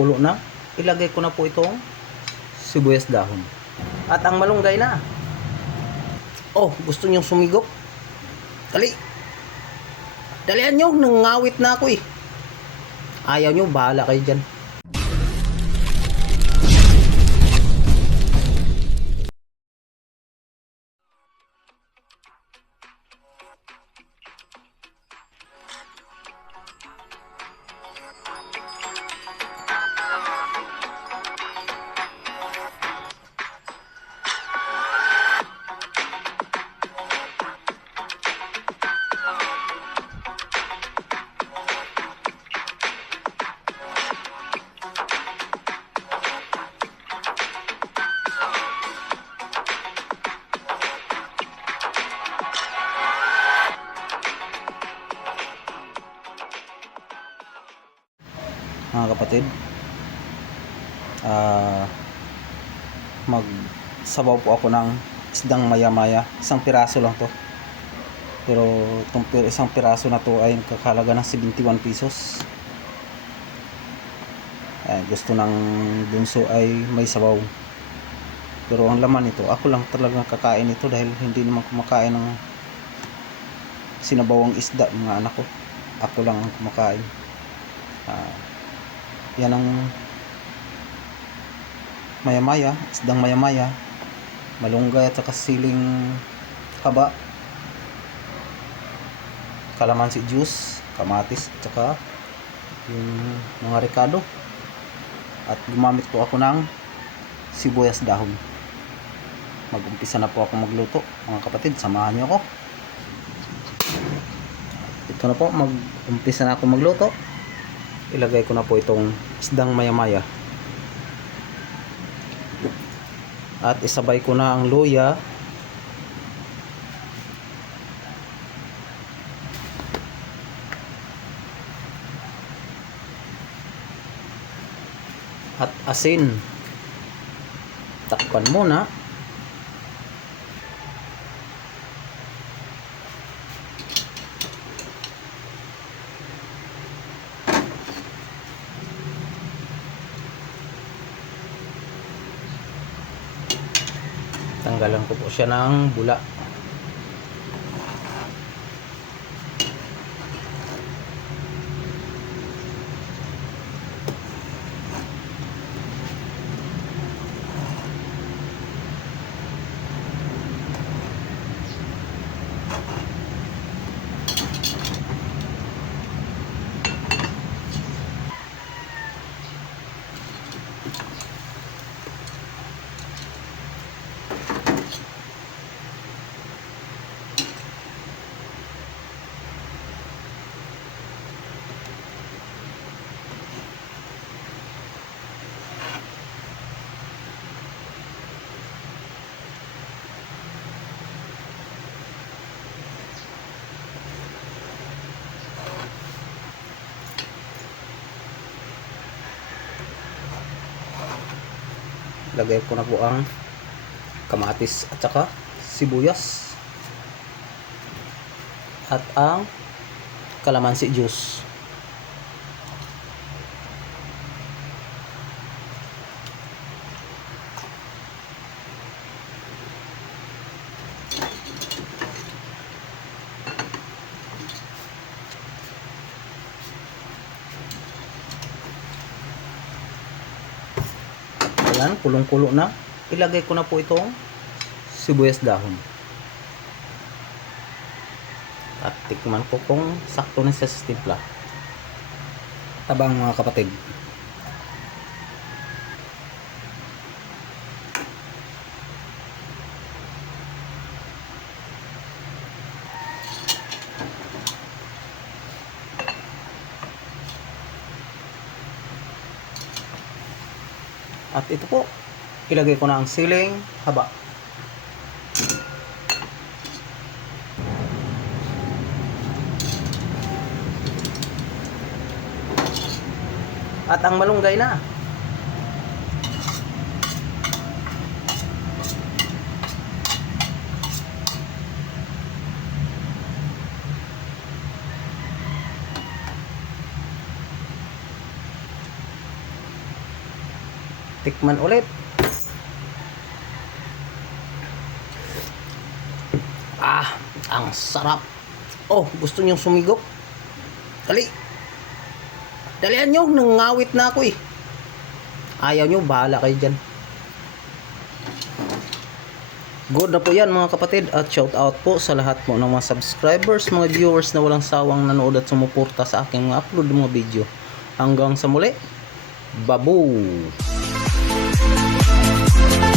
Pulo na. Ilagay ko na po itong sibuyas dahon. At ang malunggay na. Oh, gusto niyong sumigop? Dali. Dalian nyo, nangawit na ako eh. Ayaw nyo, bahala kayo dyan. Mga kapatid. Ah mag sabaw po ako ng isdang maya maya isang piraso lang to. Pero itong isang piraso na to ay kakalaga ng 71 pesos. Ay, gusto ng bunso ay may sabaw. Pero ang laman nito ako lang talagang kakain ito dahil hindi naman kumakain ng sinabawang isda mga anak ko. Ako lang ang kumakain. Ah, yan ang maya-maya, isdang maya-maya, malunggay at saka siling haba, kalamansi juice, kamatis at saka yung mga ricado. At gumamit po ako ng sibuyas dahon. Mag-umpisa na po ako magluto. Mga kapatid, samahan niyo ako. Ito na po, mag-umpisa na ako magluto ilagay ko na po itong isdang maya-maya. At isabay ko na ang luya. At asin. Takpan muna tanggalan ko po siya ng bula lagay ko na po ang kamatis at saka sibuyas. At ang kalamansi juice Ayan, kulong-kulo na. Ilagay ko na po itong sibuyas dahon. At tikman ko kung sakto na siya sa timpla. Tabang mga kapatid. At ito po, ilagay ko na ang siling haba. At ang malunggay na. Tikman ulit. Ah, ang sarap. Oh, gusto niyong sumigop? Dali. Dalian nyo, nangawit na ako eh. Ayaw nyo, bahala kayo dyan. Good na po yan mga kapatid at shout out po sa lahat po ng mga subscribers, mga viewers na walang sawang nanood at sumuporta sa aking mga upload ng mga video. Hanggang sa muli, babu! Bye.